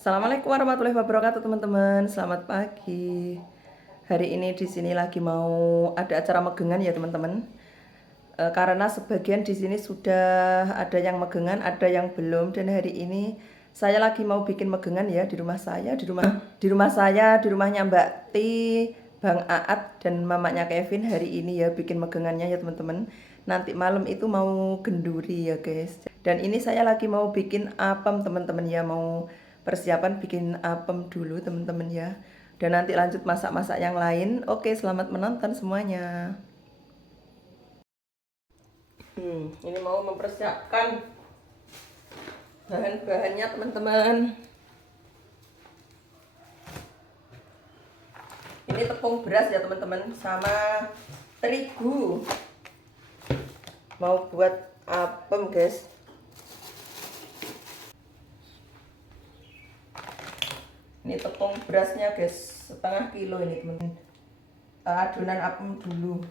Assalamualaikum warahmatullahi wabarakatuh teman-teman. Selamat pagi. Hari ini di sini lagi mau ada acara megengan ya teman-teman. Karena sebagian di sini sudah ada yang megengan, ada yang belum. Dan hari ini saya lagi mau bikin megengan ya di rumah saya, di rumahnya Mbak Ti, Bang Aat dan mamanya Kevin hari ini ya bikin megengannya ya teman-teman. Nanti malam itu mau genduri ya guys. Dan ini saya lagi mau bikin apem teman-teman ya, mau persiapan bikin apem dulu teman-teman ya. Dan nanti lanjut masak-masak yang lain. Oke, selamat menonton semuanya. Ini mau mempersiapkan bahan-bahannya teman-teman. Ini tepung beras ya teman-teman, sama terigu. Mau buat apem guys. Ini tepung berasnya guys, setengah kilo ini teman-teman. Adonan apem dulu.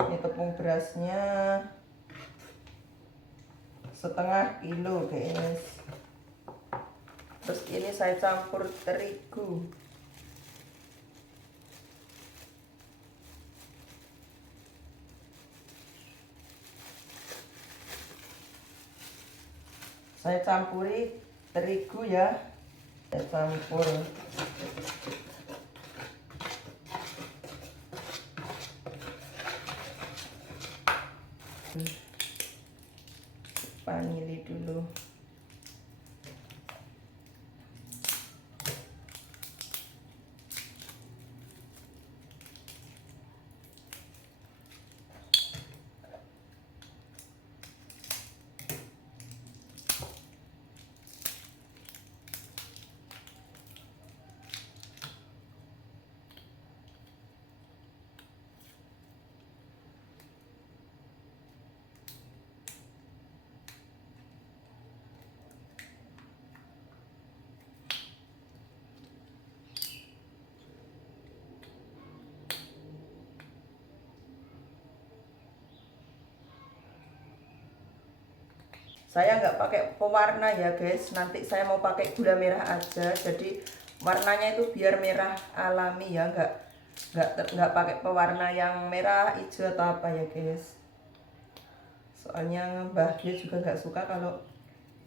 Ini tepung berasnya setengah kilo guys. Terus ini saya campur terigu. Saya campuri terigu ya. Saya campur. Vanili dulu. Saya nggak pakai pewarna ya guys, nanti saya mau pakai gula merah aja, jadi warnanya itu biar merah alami ya, nggak pakai pewarna yang merah hijau atau apa ya guys. Soalnya Mbah dia juga nggak suka kalau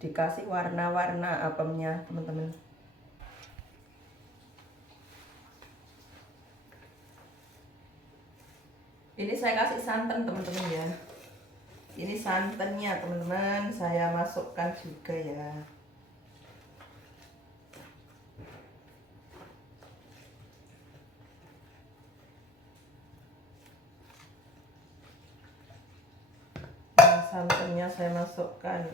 dikasih warna-warna apemnya teman-teman. Ini saya kasih santan teman-teman ya. Ini santannya teman-teman, saya masukkan juga ya. Nah, santannya saya masukkan.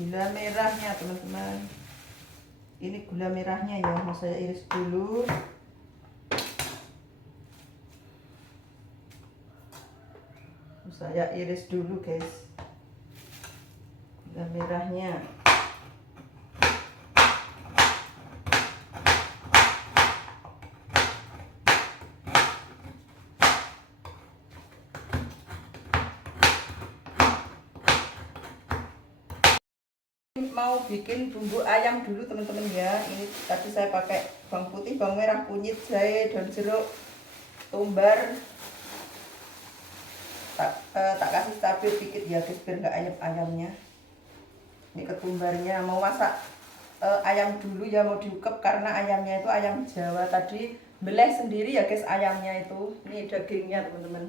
Gula merahnya teman-teman, ini gula merahnya ya, mau saya iris dulu. Saya iris dulu guys gula merahnya. Mau bikin bumbu ayam dulu teman-teman ya. Ini tadi saya pakai bawang putih, bawang merah, kunyit, jahe, daun jeruk, tumbar. Tak kasih cabai dikit ya guys biar nggak ayam ayamnya. Ini ketumbarnya, mau masak ayam dulu ya, mau diungkep karena ayamnya itu ayam Jawa tadi beleh sendiri ya guys ayamnya itu. Ini dagingnya teman-teman.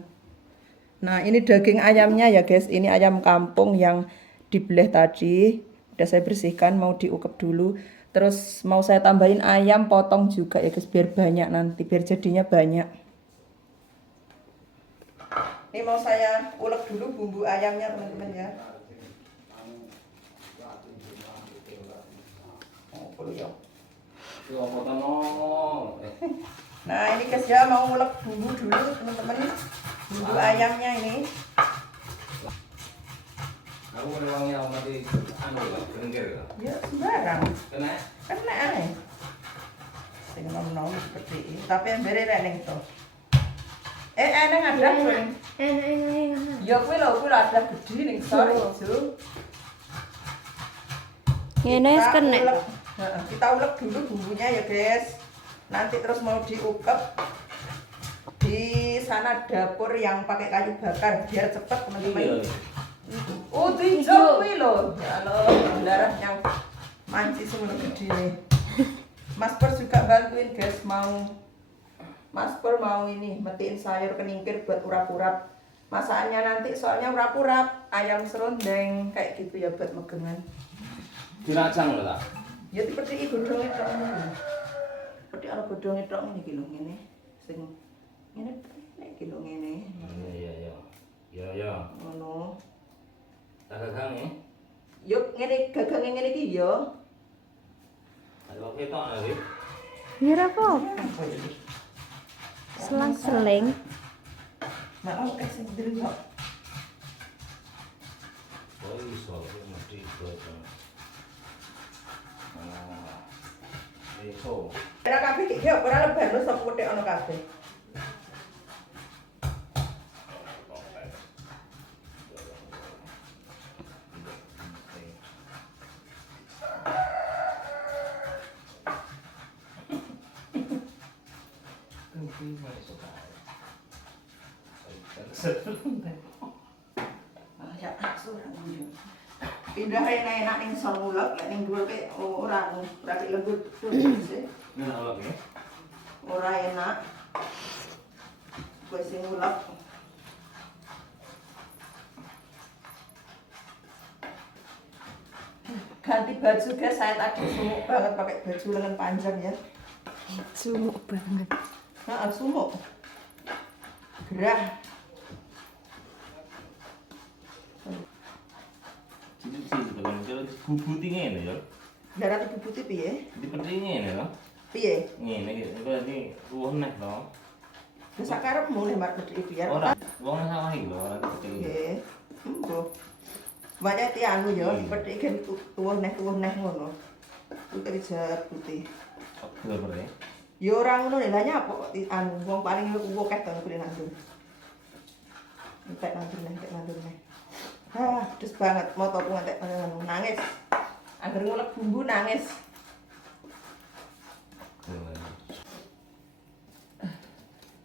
Nah ini daging ayamnya ya guys, ini ayam kampung yang dibeleh tadi. Udah saya bersihkan, mau diungkep dulu. Terus mau saya tambahin ayam potong juga ya guys, biar banyak nanti, biar jadinya banyak. Ini mau saya ulek dulu bumbu ayamnya teman-teman ya. Nah ini guys ya, mau ulek bumbu dulu teman-teman, bumbu ayamnya ini. Aku uangnya mati anu lah, berengger lah. Ya sembarang. Kena? Kena aneh. Sing nom-nom seperti ini, tapi yang beri reneng tuh. Eneng ada kuwi. Ya kuwi lho ada gede ning sore ijo. Ngene wis kena. Kita ulek dulu bumbunya ya guys. Nanti terus mau diukep di sana dapur yang pakai kayu bakar biar cepet teman-teman. Oh hijau kuwi lho. Ya Allah, darah yang manci semua gede nih. Mas Pur juga bantuin guys, Mas Pur mau ini metiin sayur keningkir buat urap-urap masakannya nanti, soalnya urap-urap ayam serundeng kayak gitu ya buat megengan. Diracang lho tak? Ya seperti itu godhong itu seperti ana godhong itu iki lho ngene sing ngene iki lho ngene. Iya. Ya. Ngono. Tak gagang ya? Yuk ngene gagange ngene iki ya. Ada waktu itu lagi. Ya apa? Selang-seling. Nah, oke sing diri kok. Oh iso mesti buat. Iso. Ora kabeh iki yo ora lebar lho sapa kuthik ana kabeh. Ya asuran yo. Pindah enak ning solulek lek ning dhuwur ke ora berarti lembut sih. Nah, ulek ya. Ora enak. Wis sing ulek. Ganti baju guys, saya tadi sumuk banget pakai baju lengan panjang ya. Sumuk banget. Nah, sumuk. Gerah. Cici tekan kalau dibubuti ngene ya. Darah tubuh putih piye? Dipethik ngene lho. Piye? Ngene iki berarti ruweh neh to. Wis sakarepmu le marep biar. Ora, wong sawah iki lho, ora kecil. Nggih. Mbok. Banyak anu ya, seperti kan tuwuh neh ngono. Putih jar putih. Bener ya. Ya ora ngono lha nyapa kok anu wong paling akeh to kuwi nandur. Entek nandur neh. Ah, pedes banget motoku entek nangis. Angger ngulek bumbu nangis.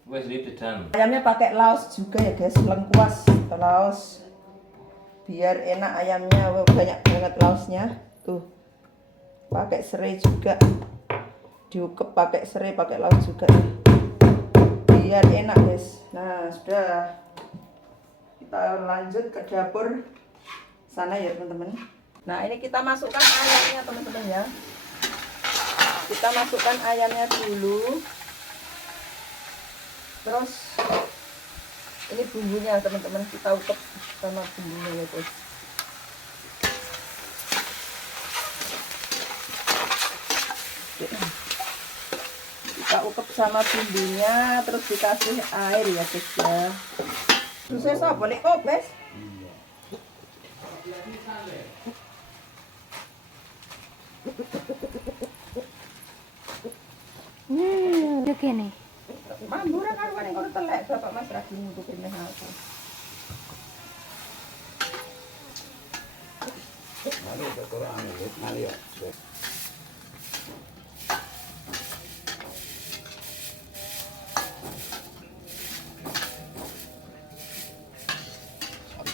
Wes didedan. Ayamnya pakai laos juga ya guys, lengkuas laos. Biar enak ayamnya, banyak banget laosnya. Tuh. Pakai serai juga. Diukep pakai serai, pakai laos juga ya. Biar enak guys. Nah, sudah. Kita lanjut ke dapur sana ya teman-teman. Nah, ini kita masukkan ayamnya teman-teman ya. Kita masukkan ayamnya dulu. Terus ini bumbunya teman-teman, kita ukep sama bumbunya ya guys. Kita ukep sama bumbunya, terus dikasih air ya guys ya. Terus saya sapa nek kopes? Ya kene. Mambura kan nek kono telek Bapak Mas Ragi ngutupin neh aku. Mari dokter anu mari ya.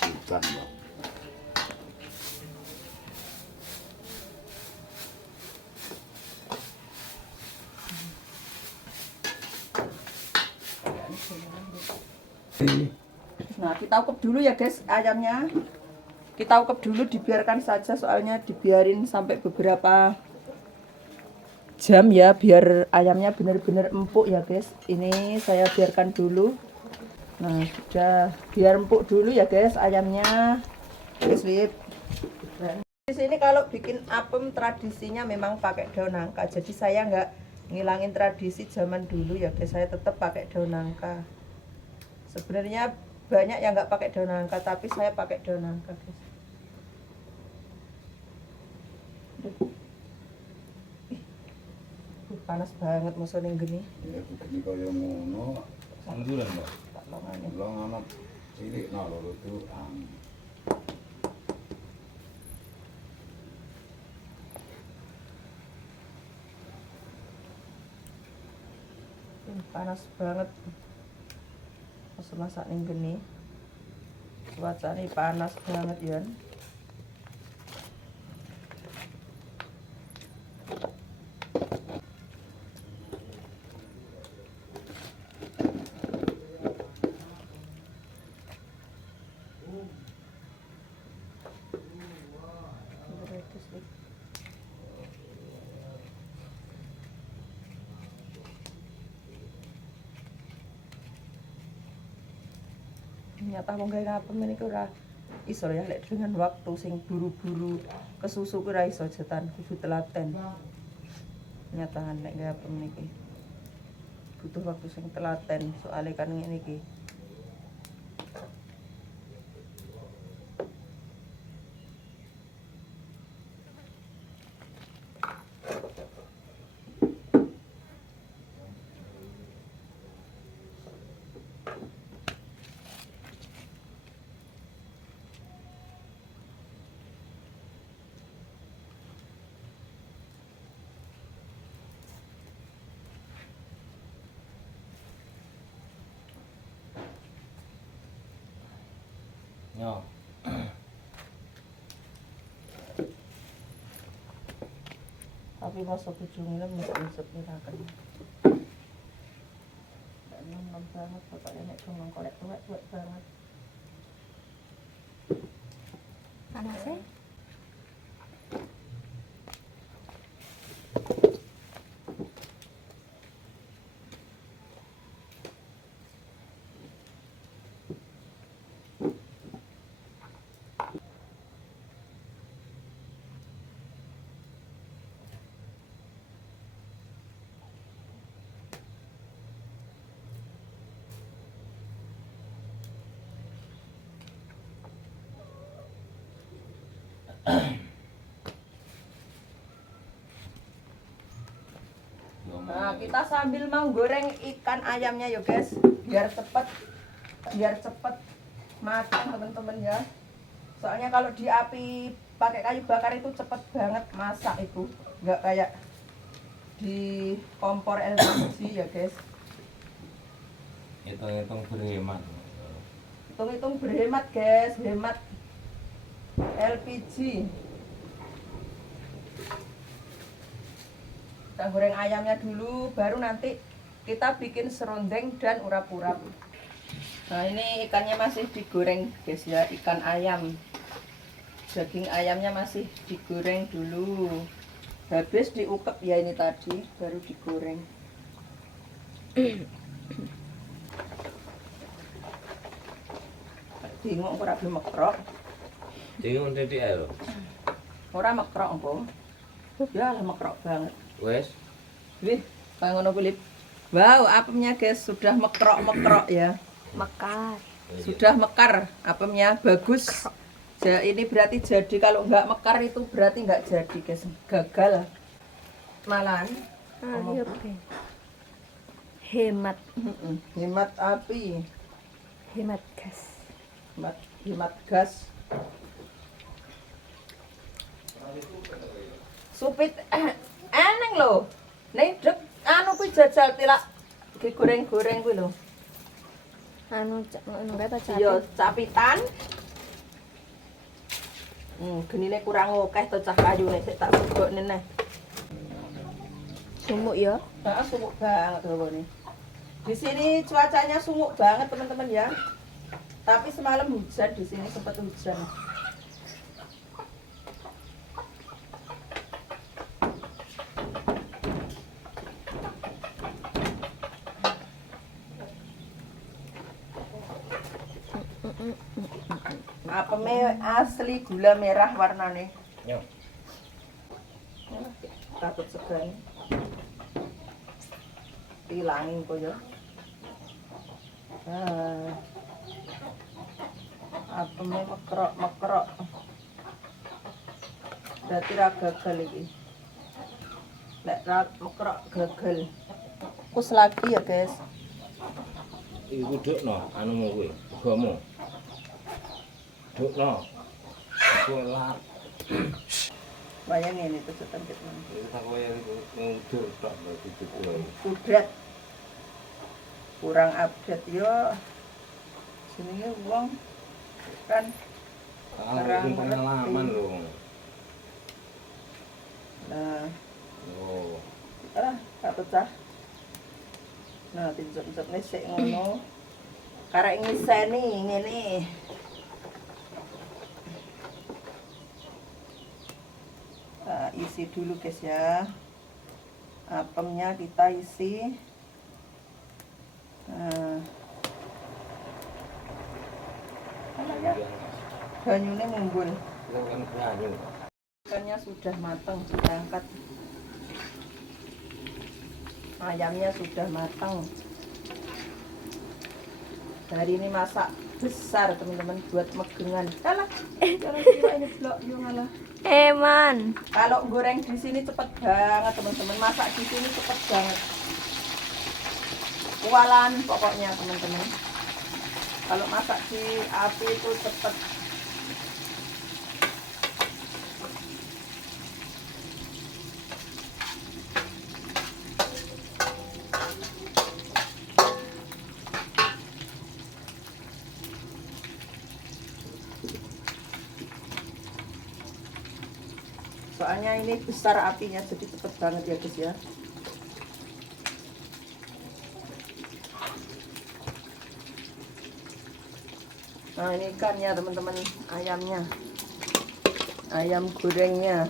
Ikan, Mbak. Nah, kita ukep dulu ya guys ayamnya. Kita ukep dulu, dibiarkan saja soalnya dibiarin sampai beberapa jam ya biar ayamnya benar-benar empuk ya guys. Ini saya biarkan dulu. Nah sudah, biar empuk dulu ya guys ayamnya. Guys, di sini kalau bikin apem tradisinya memang pakai daun nangka. Jadi saya nggak ngilangin tradisi zaman dulu ya guys. Saya tetap pakai daun nangka. Sebenarnya banyak yang nggak pakai daun nangka, tapi saya pakai daun nangka guys. Panas banget musuh ning gini. Ya begini kaya ngono. Sanduran, Mbak. Tak longane. Long anak cilik no lho tuh. Panas banget. Pas masak ning gini. Cuacanya panas banget ya. Nyata wong gawe apem niku ora iso ya lek dengan waktu sing buru-buru kesusu ku ora iso jetan kudu telaten. Nyataan nek gawe apem niki butuh waktu sing telaten soalnya kan ngene iki. Yo. Tapi masa bujungnya mesep-mesep nirakan. Nom-nom banget pokoknya nek cuma kolek tuwek-tuwek banget. Panasnya? Nah, kita sambil mau goreng ikan ayamnya ya guys, biar cepet matang teman-teman ya. Soalnya kalau di api pakai kayu bakar itu cepet banget masak itu, nggak kayak di kompor LPG ya guys. Hitung-hitung berhemat. Hitung-hitung berhemat guys, hemat LPG. Kita goreng ayamnya dulu, baru nanti kita bikin serundeng dan urap-urap. Nah ini ikannya masih digoreng guys ya, ikan ayam. Daging ayamnya masih digoreng dulu. Habis diukep ya ini tadi, baru digoreng. Bingung ora belum mekrok. Bingung tadi ayo. Ora mekrok engko. Ya lah mekrok banget. Wes. Wih, kayak ngono kulit. Wow, apemnya guys sudah mekrok-mekrok ya. Mekar. Sudah mekar apemnya, bagus. Ini berarti jadi, kalau nggak mekar itu berarti nggak jadi guys, gagal. Malahan. Ayo, Ben. Hemat. Hemat api, Hemat gas. hemat gas. Supit eneng lho. Ning dek anu kuwi jajal tilak digoreng-goreng kuwi lho. Anu enggak ta Iya, capit. capitan. Genine kurang akeh to cah kayune, sik tak segokne neh. Sumuk ya. Heeh, sumuk banget hawane. Di sini cuacanya sumuk banget teman-teman ya. Tapi semalam hujan, di sini sempat hujan. Apeme asli gula merah warnane. Yo. Takut segan. Hilangin kok ya. Apeme mekrok. Berarti ra gagal iki. Lek ra mekrok gagal. Kus lagi ya, guys. Iku dukno anumu kuwi, ugamu. Dukno. Aku lah. Bayangin itu setentit nanti. Iki tak koyo ngudur tok lho dituku. Kudret. Kurang update yo. Jenenge wong kan Kalau pengalaman lho. nah Oh. gak pecah. Nah, tinjok-tinjoknya sik ngono. Karek ngiseni ngene. Nah, isi dulu guys ya. Apemnya kita isi. Nah. Apa ya? Banyunya ngumbul. Itu kan banyu. Ikannya sudah matang, kita angkat. Ayamnya sudah matang. Hari ini masak besar teman-teman buat megengan. Kalah, jangan kira ini blok, yo ngalah. Eman. Kalau goreng di sini cepet banget teman-teman, masak di sini cepet banget. Kualan pokoknya teman-teman. Kalau masak di api itu cepet. Soalnya ini besar apinya jadi cepet banget ya guys ya. Nah ini ikannya teman-teman, ayamnya, ayam gorengnya.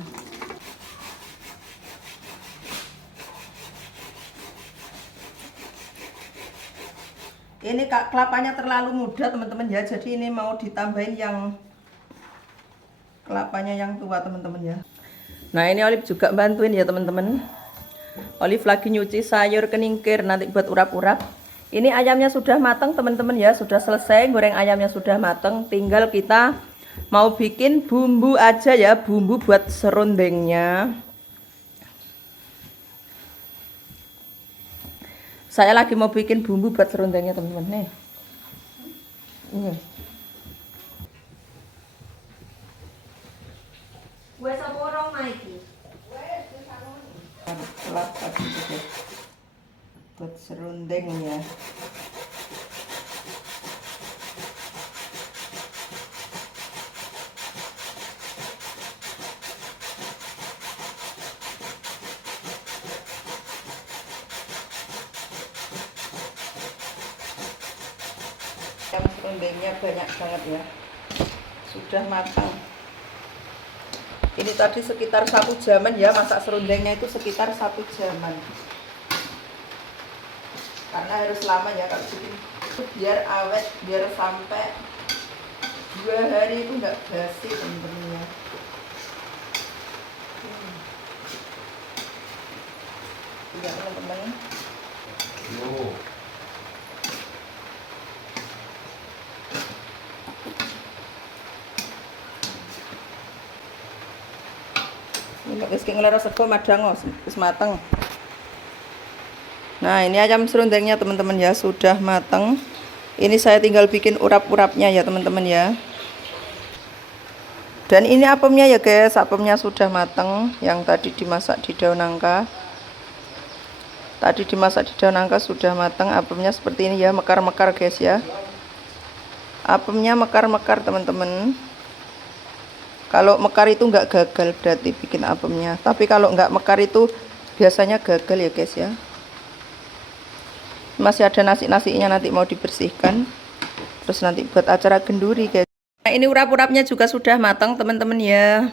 Ini kelapanya terlalu muda teman-teman ya, jadi ini mau ditambahin yang kelapanya yang tua teman-teman ya. Nah ini Olive juga bantuin ya teman-teman. Olive lagi nyuci sayur keningkir nanti buat urap-urap. Ini ayamnya sudah matang teman-teman ya, sudah selesai goreng ayamnya sudah matang. Tinggal kita mau bikin bumbu aja ya, bumbu buat serundengnya. Saya lagi mau bikin bumbu buat serundengnya teman-teman nih. Ini. Wes apa orang naiki? Kelap tadi juga buat serundengnya. Yang serundengnya banyak banget ya, sudah matang. Ini tadi sekitar 1 jaman ya, masak serundengnya itu sekitar 1 jaman. Karena harus lama ya kalau bikin, biar awet, biar sampai 2 hari itu enggak basi teman-teman ya. Iya teman-teman. Yo. Ini wis ngelero sego madang wis mateng. Nah, ini ayam serundengnya teman-teman ya, sudah mateng. Ini saya tinggal bikin urap-urapnya ya teman-teman ya. Dan ini apemnya ya guys, apemnya sudah mateng, yang tadi dimasak di daun nangka. Tadi dimasak di daun nangka sudah mateng, apemnya seperti ini ya, mekar-mekar guys ya. Apemnya mekar-mekar teman-teman. Kalau mekar itu nggak gagal berarti bikin apemnya. Tapi kalau nggak mekar itu biasanya gagal ya guys ya. Masih ada nasi-nasinya nanti mau dibersihkan. Terus nanti buat acara genduri guys. Nah ini urap-urapnya juga sudah matang teman-teman ya.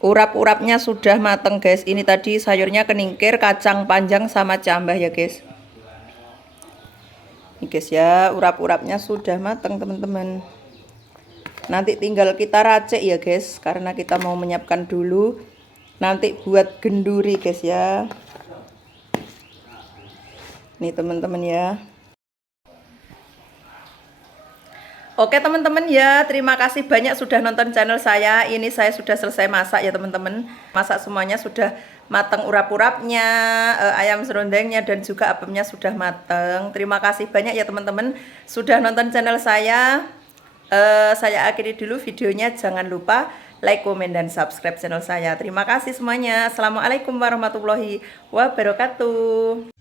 Urap-urapnya sudah matang guys. Ini tadi sayurnya keningkir, kacang panjang sama cambah ya guys. Ini guys ya, urap-urapnya sudah matang teman-teman. Nanti tinggal kita racik ya guys, karena kita mau menyiapkan dulu nanti buat genduri guys ya. Nih teman-teman ya. Oke teman-teman ya, terima kasih banyak sudah nonton channel saya. Ini saya sudah selesai masak ya teman-teman. Masak semuanya sudah matang, urap-urapnya, ayam serundengnya dan juga apemnya sudah matang. Terima kasih banyak ya teman-teman sudah nonton channel saya. Saya akhiri dulu videonya. Jangan lupa like, komen, dan subscribe channel saya. Terima kasih semuanya. Assalamualaikum warahmatullahi wabarakatuh.